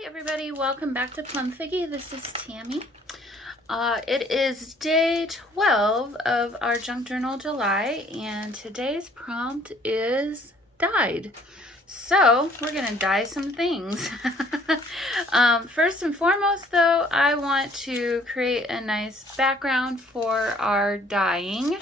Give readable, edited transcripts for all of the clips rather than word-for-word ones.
Hi everybody, welcome back to Plum Figgy. This is Tammy. It is day 12 of our Junk Journal July, and today's prompt is dyed. So we're gonna dye some things. First and foremost though, I want to create a nice background for our dyeing.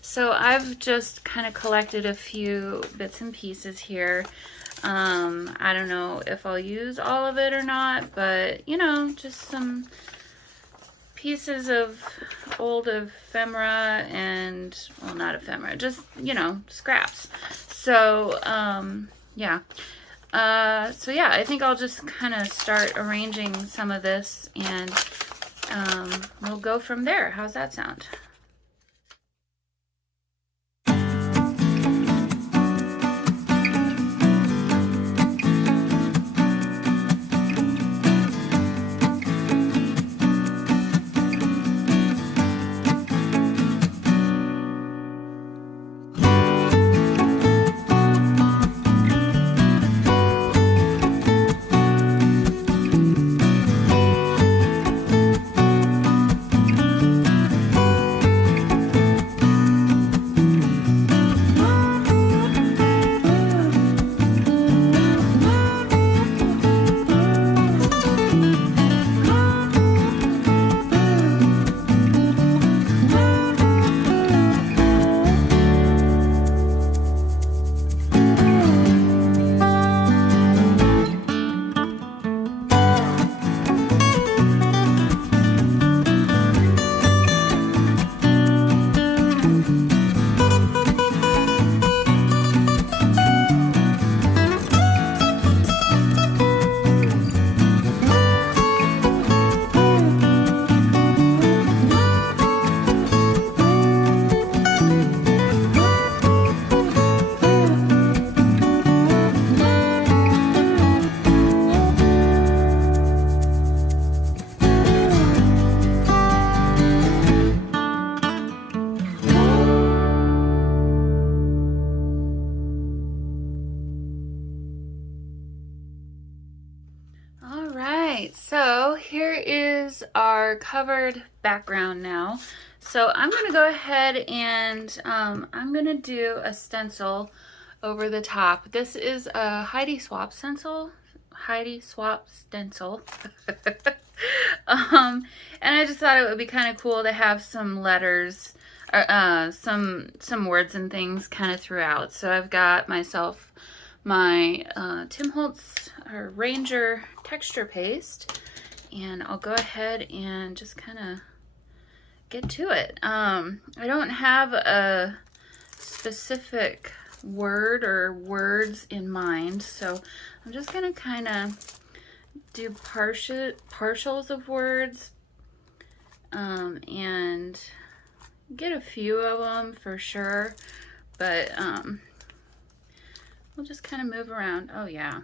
So I've just kind of collected a few bits and pieces here. I don't know if I'll use all of it or not, but you know, just some pieces of old ephemera and, well, not ephemera, just, you know, scraps. So, yeah. So yeah, I think I'll just kind of start arranging some of this and, we'll go from there. How's that sound? So here is our covered background now. So I'm going to go ahead and I'm going to do a stencil over the top. This is a Heidi Swapp stencil. And I just thought it would be kind of cool to have some letters, some words and things kind of throughout. So I've got myself my Tim Holtz Ranger texture paste, and I'll go ahead and just kind of get to it. I don't have a specific word or words in mind, so I'm just gonna kind of do partials of words and get a few of them for sure, but we'll just kind of move around. Oh yeah,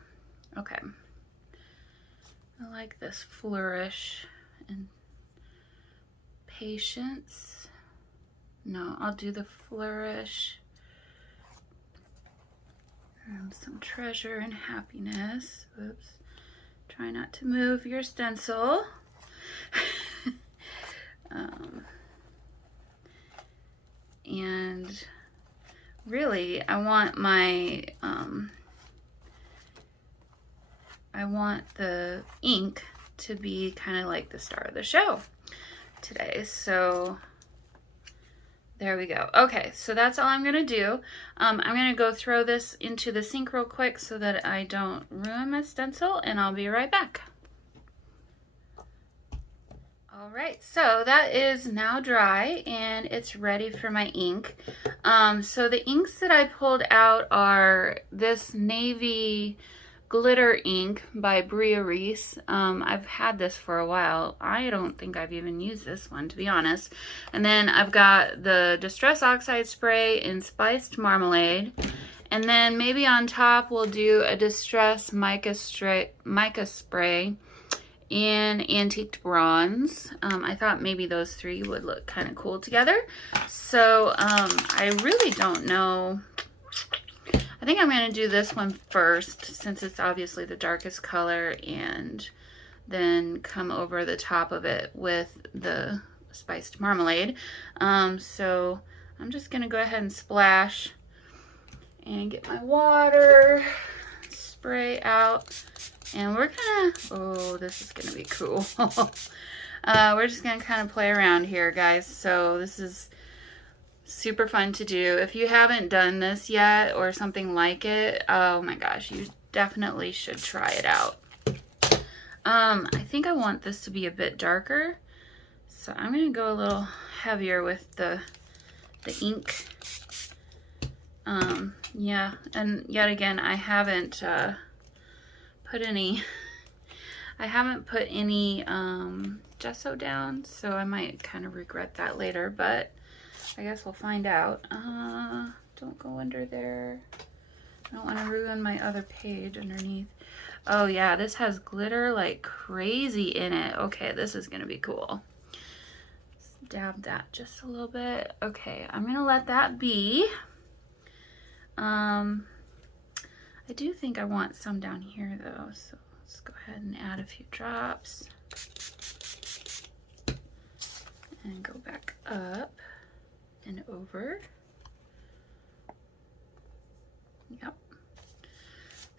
okay. I like this flourish and patience. No, I'll do the flourish. And some treasure and happiness. Whoops. Try not to move your stencil. And really, I want my, I want the ink to be kind of like the star of the show today. So there we go. Okay, so that's all I'm gonna do. I'm gonna go throw this into the sink real quick so that I don't ruin my stencil, and I'll be right back. All right, so that is now dry and it's ready for my ink. So the inks that I pulled out are this navy glitter ink by Bria Reese. I've had this for a while. I don't think I've even used this one, to be honest. And then I've got the Distress Oxide Spray in Spiced Marmalade. And then maybe on top we'll do a Distress Mica Spray in Antiqued Bronze. I thought maybe those three would look kind of cool together. So I really don't know. I I think I'm going to do this one first since it's obviously the darkest color, and then come over the top of it with the spiced marmalade. So I'm just going to go ahead and splash and get my water, spray out, and we're gonna, oh, this is gonna be cool. We're just gonna kind of play around here, guys. So this is super fun to do. If you haven't done this yet or something like it, oh my gosh, you definitely should try it out. I think I want this to be a bit darker, so I'm gonna go a little heavier with the ink. Yeah, and yet again, I haven't put any gesso down, so I might kind of regret that later, but I guess we'll find out. Don't go under there. I don't want to ruin my other page underneath. Oh yeah, this has glitter like crazy in it. Okay, this is gonna be cool. Let's dab that just a little bit. Okay, I'm gonna let that be. I do think I want some down here though, so let's go ahead and add a few drops and go back up and over. Yep,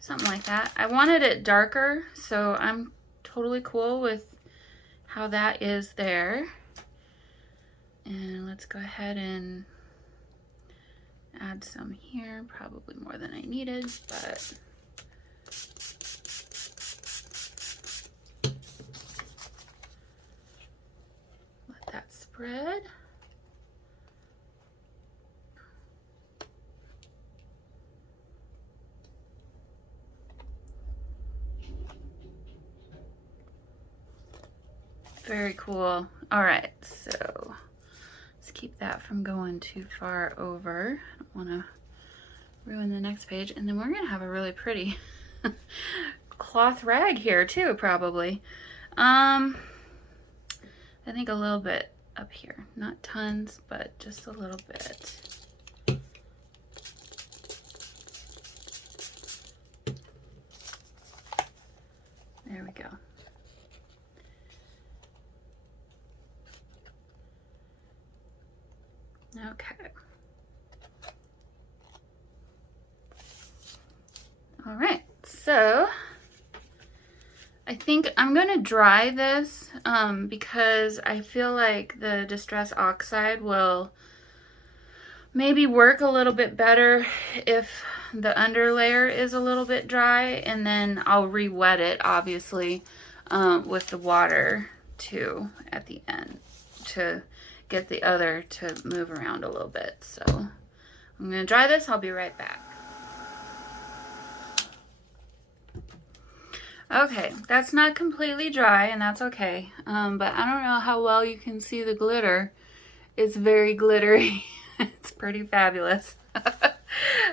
something like that. I wanted it darker, so I'm totally cool with how that is there. And let's go ahead and add some here, probably more than I needed, but let that spread. Very cool. All right, so keep that from going too far over. I don't want to ruin the next page. And then we're going to have a really pretty cloth rag here too, probably. I think a little bit up here. Not tons, but just a little bit. There we go. Okay. All right, so I think I'm going to dry this because I feel like the Distress Oxide will maybe work a little bit better if the under layer is a little bit dry, and then I'll re-wet it obviously with the water too at the end to get the other to move around a little bit. So I'm gonna dry this, I'll be right back. Okay, that's not completely dry, and that's okay, but I don't know how well you can see the glitter. It's very glittery. It's pretty fabulous.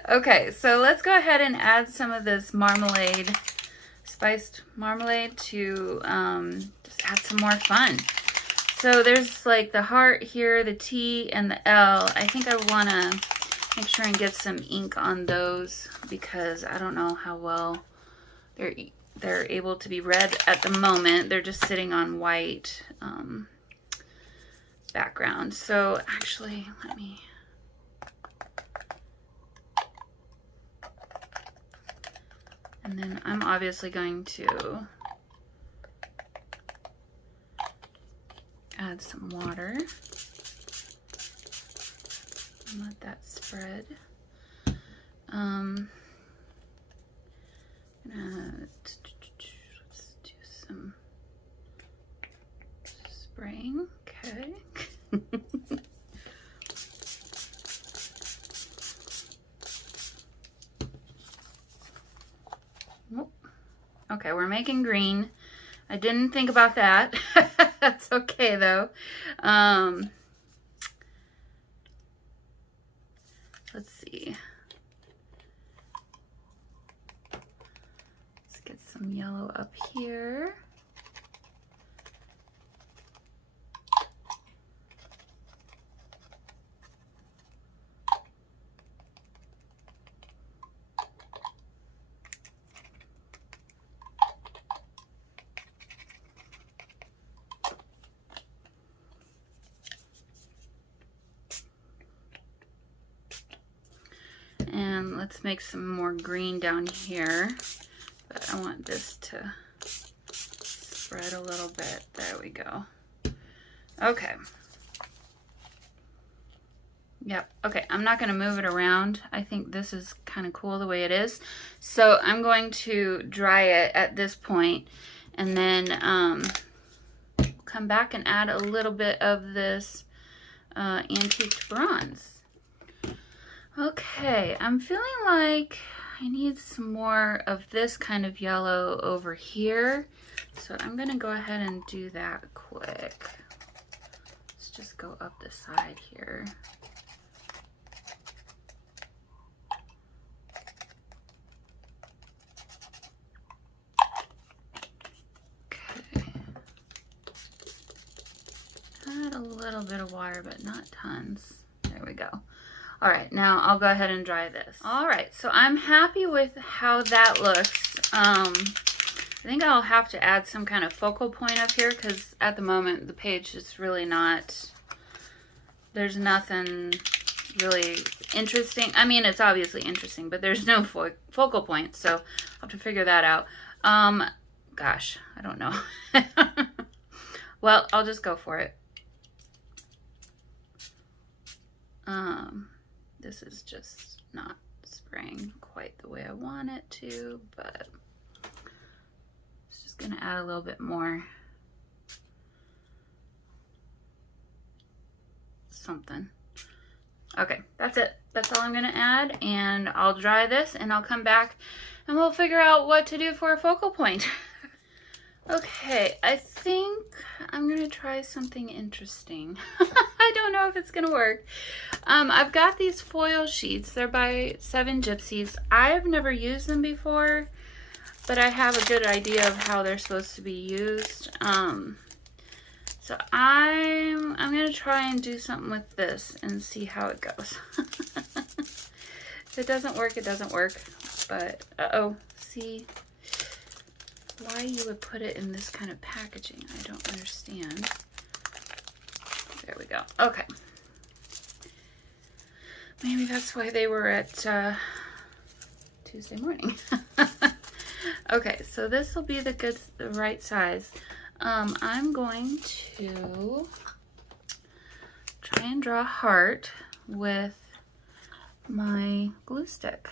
Okay, so let's go ahead and add some of this marmalade, spiced marmalade, to just add some more fun. So there's like the heart here, the T, and the L. I think I want to make sure and get some ink on those because I don't know how well they're able to be read at the moment. They're just sitting on white background. So actually, let me... And then I'm obviously going to add some water and let that spread. Let's do some spraying. Okay. Okay, we're making green. I didn't think about that. That's okay though. Let's see. Let's get some yellow up here. And let's make some more green down here. But I want this to spread a little bit. There we go. Okay. Yep. Okay, I'm not going to move it around. I think this is kind of cool the way it is. So I'm going to dry it at this point, and then come back and add a little bit of this antiqued bronze. Okay, I'm feeling like I need some more of this kind of yellow over here. So I'm going to go ahead and do that quick. Let's just go up the side here. Add a little bit of water, but not tons. There we go. All right, now I'll go ahead and dry this. All right, so I'm happy with how that looks. I think I'll have to add some kind of focal point up here because at the moment the page is really not, there's nothing really interesting. I mean, it's obviously interesting, but there's no focal point, so I'll have to figure that out. Gosh, I don't know. Well, I'll just go for it. This is just not spraying quite the way I want it to, but it's just gonna add a little bit more something. Okay, that's it. That's all I'm gonna add, and I'll dry this and I'll come back and we'll figure out what to do for a focal point. Okay, I think I'm gonna try something interesting. I don't know if it's gonna work. I've got these foil sheets. They're by 7 Gypsies. I've never used them before, but I have a good idea of how they're supposed to be used. So I'm gonna try and do something with this and see how it goes. If it doesn't work, it doesn't work. But uh-oh, see why you would put it in this kind of packaging. I don't understand. There we go. Okay. Maybe that's why they were at Tuesday morning. Okay, so this will be the right size. I'm going to try and draw a heart with my glue stick.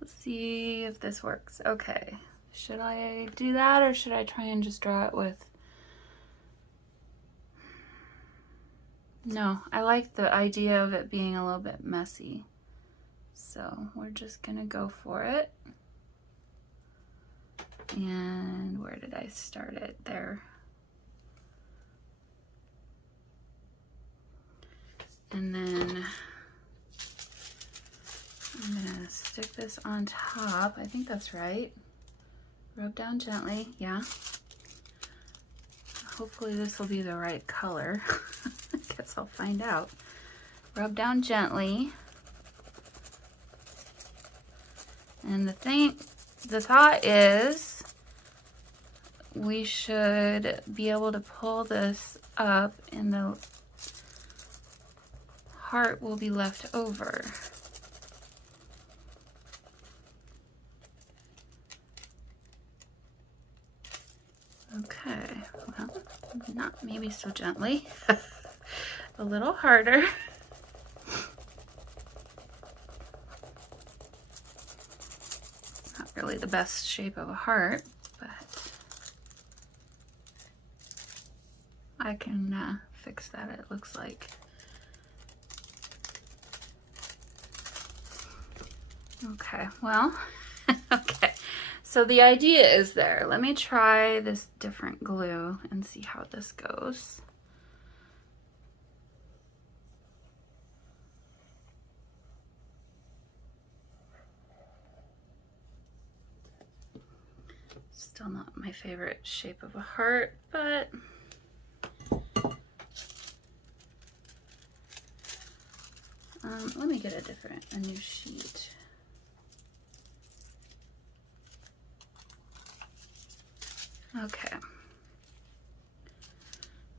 Let's see if this works. Okay. Should I do that, or should I try and just draw it with... No, I like the idea of it being a little bit messy. So we're just gonna go for it. And where did I start it? There. And then I'm gonna stick this on top. I think that's right. Rub down gently, yeah. Hopefully this will be the right color. I guess I'll find out. Rub down gently. And the thought is we should be able to pull this up and the heart will be left over. Okay, well, not maybe so gently. A little harder. Not really the best shape of a heart, but I can fix that, it looks like. Okay, well, okay. So the idea is there. Let me try this different glue and see how this goes. Still not my favorite shape of a heart, but let me get a new sheet. Okay.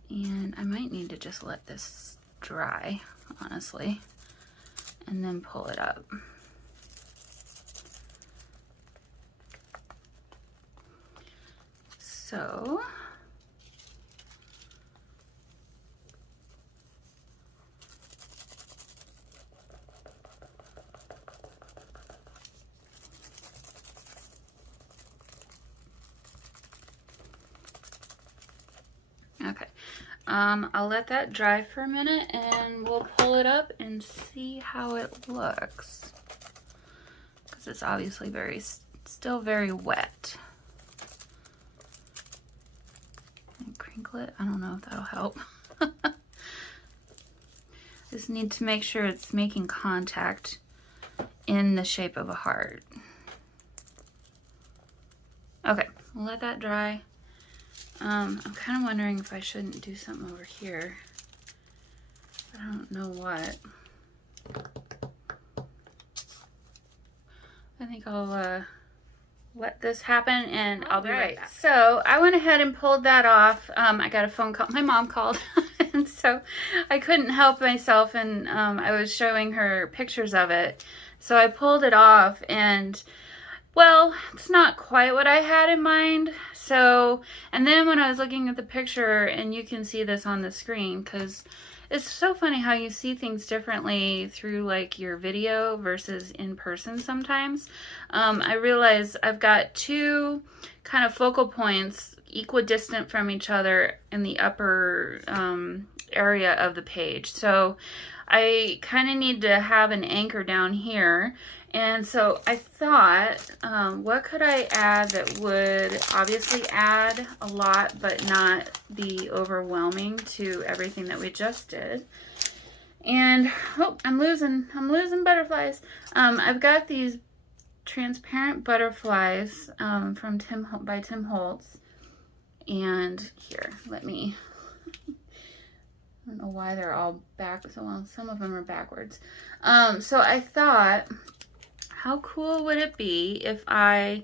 And I might need to just let this dry, honestly. and then pull it up. So okay, I'll let that dry for a minute and we'll pull it up and see how it looks, because it's obviously still very wet. And crinkle it. I don't know if that'll help. Just need to make sure it's making contact in the shape of a heart. Okay, we'll let that dry. I'm kind of wondering if I shouldn't do something over here. I don't know what. I think I'll let this happen and I'll be right back. So I went ahead and pulled that off. I got a phone call. My mom called and so I couldn't help myself, and I was showing her pictures of it. So I pulled it off, and well, it's not quite what I had in mind. So, and then when I was looking at the picture, and you can see this on the screen, because it's so funny how you see things differently through like your video versus in person sometimes. I realize I've got two kind of focal points equidistant from each other in the upper area of the page. So I kind of need to have an anchor down here. And so I thought, what could I add that would obviously add a lot, but not be overwhelming to everything that we just did. And, oh, I'm losing butterflies. I've got these transparent butterflies by Tim Holtz. And here, let me, I don't know why they're all back, so well, some of them are backwards. So I thought, how cool would it be if I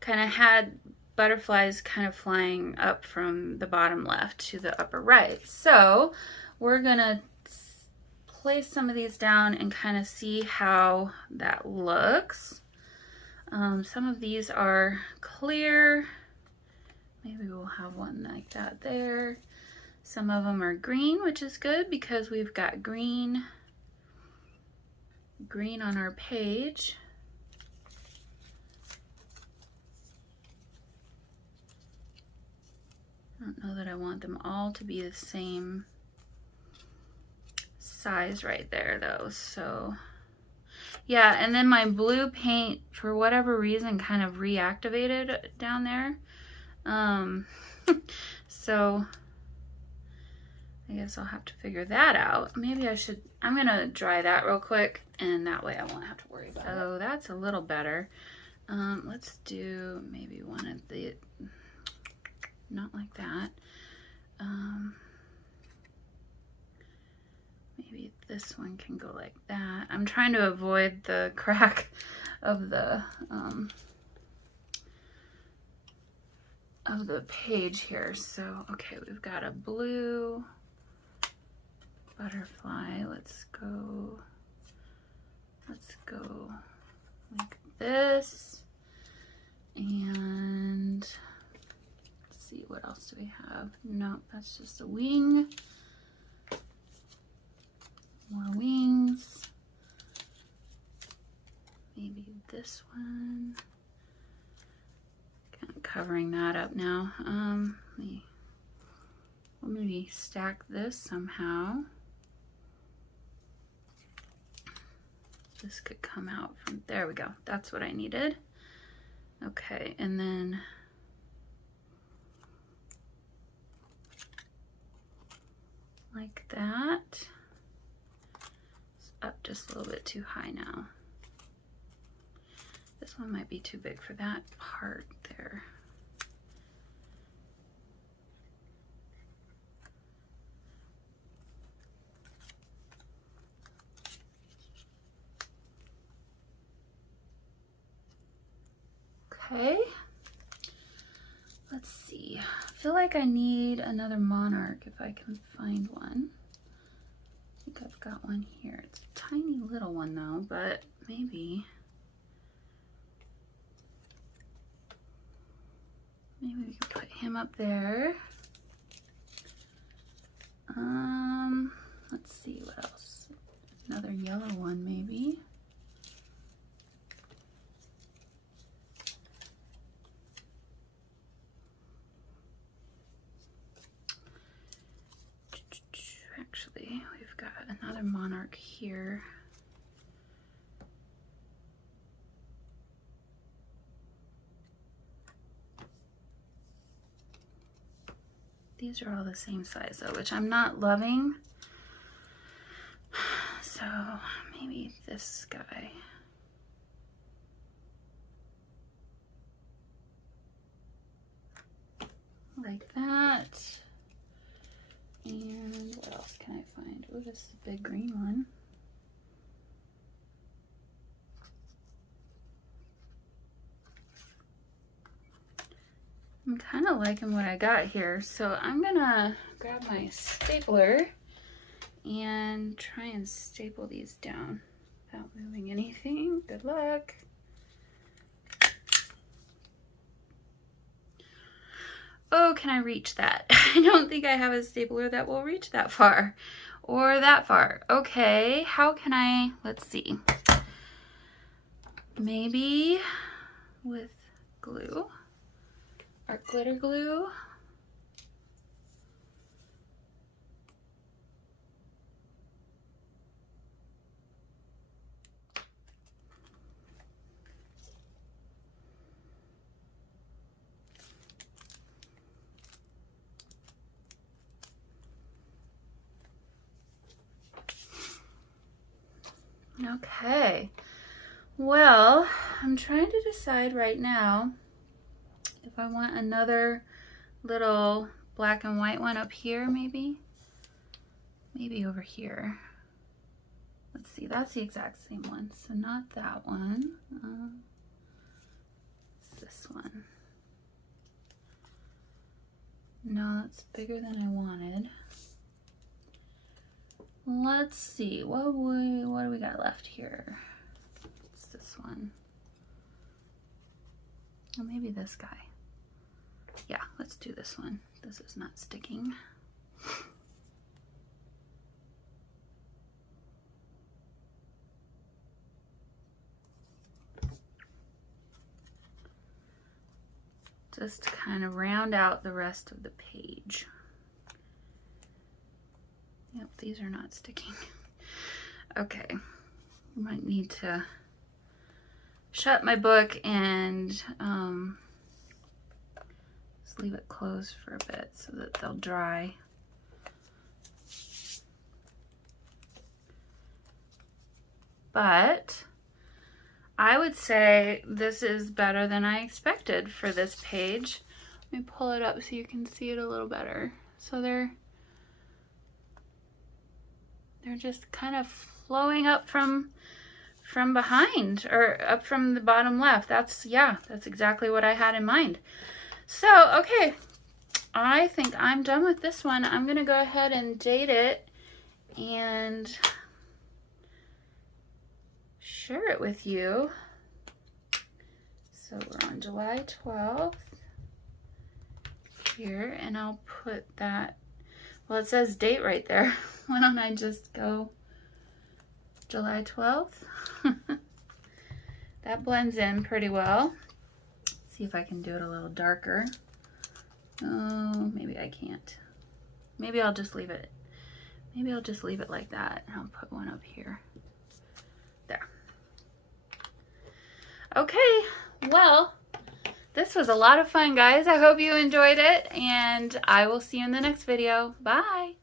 kind of had butterflies kind of flying up from the bottom left to the upper right? So we're gonna place some of these down and kind of see how that looks. Some of these are clear. Maybe we'll have one like that there. Some of them are green, which is good because we've got green on our page. I don't know that I want them all to be the same size right there though, so yeah. And then my blue paint, for whatever reason, kind of reactivated down there. So I guess I'll have to figure that out. Maybe I'm gonna dry that real quick, and that way I won't have to worry about it. So that's a little better. Let's do maybe one of the, not like that. Maybe this one can go like that. I'm trying to avoid the crack of the page here. So, okay, we've got a blue butterfly. Let's go like this. And let's see, what else do we have? No, that's just a wing. More wings. Maybe this one. Kind of covering that up now. We'll maybe stack this somehow. This could come out from, there we go. That's what I needed. Okay, and then like that. It's up just a little bit too high now. This one might be too big for that part there. Okay, let's see. I feel like I need another monarch if I can find one. I think I've got one here. It's a tiny little one though, but maybe we can put him up there. Let's see what else. Another yellow one maybe. Actually, we've got another monarch here. These are all the same size though, which I'm not loving. So maybe this guy. Like that. And what else can I find? Oh, this is a big green one. I'm kind of liking what I got here, so I'm gonna grab my stapler and try and staple these down without moving anything. Good luck. Oh, can I reach that? I don't think I have a stapler that will reach that far or that far. Okay, how can I, let's see. Maybe with glue, art glitter glue. Okay, well, I'm trying to decide right now if I want another little black and white one up here, maybe over here. Let's see, that's the exact same one, so not that one. It's this one. No, that's bigger than I wanted. Let's see, what do we got left here? It's this one. Or maybe this guy. Yeah, let's do this one. This is not sticking. Just to kind of round out the rest of the page. Yep, these are not sticking. Okay, I might need to shut my book and just leave it closed for a bit so that they'll dry. But I would say this is better than I expected for this page. Let me pull it up so you can see it a little better. So they're just kind of flowing up from behind, or up from the bottom left. That's exactly what I had in mind. So, okay, I think I'm done with this one. I'm gonna go ahead and date it and share it with you. So we're on July 12th here, and I'll put that, well, it says date right there. Why don't I just go July 12th? That blends in pretty well. Let's see if I can do it a little darker. Oh, maybe I can't. Maybe I'll just leave it. Maybe I'll just leave it like that, and I'll put one up here. There. Okay, well, this was a lot of fun, guys. I hope you enjoyed it, and I will see you in the next video. Bye.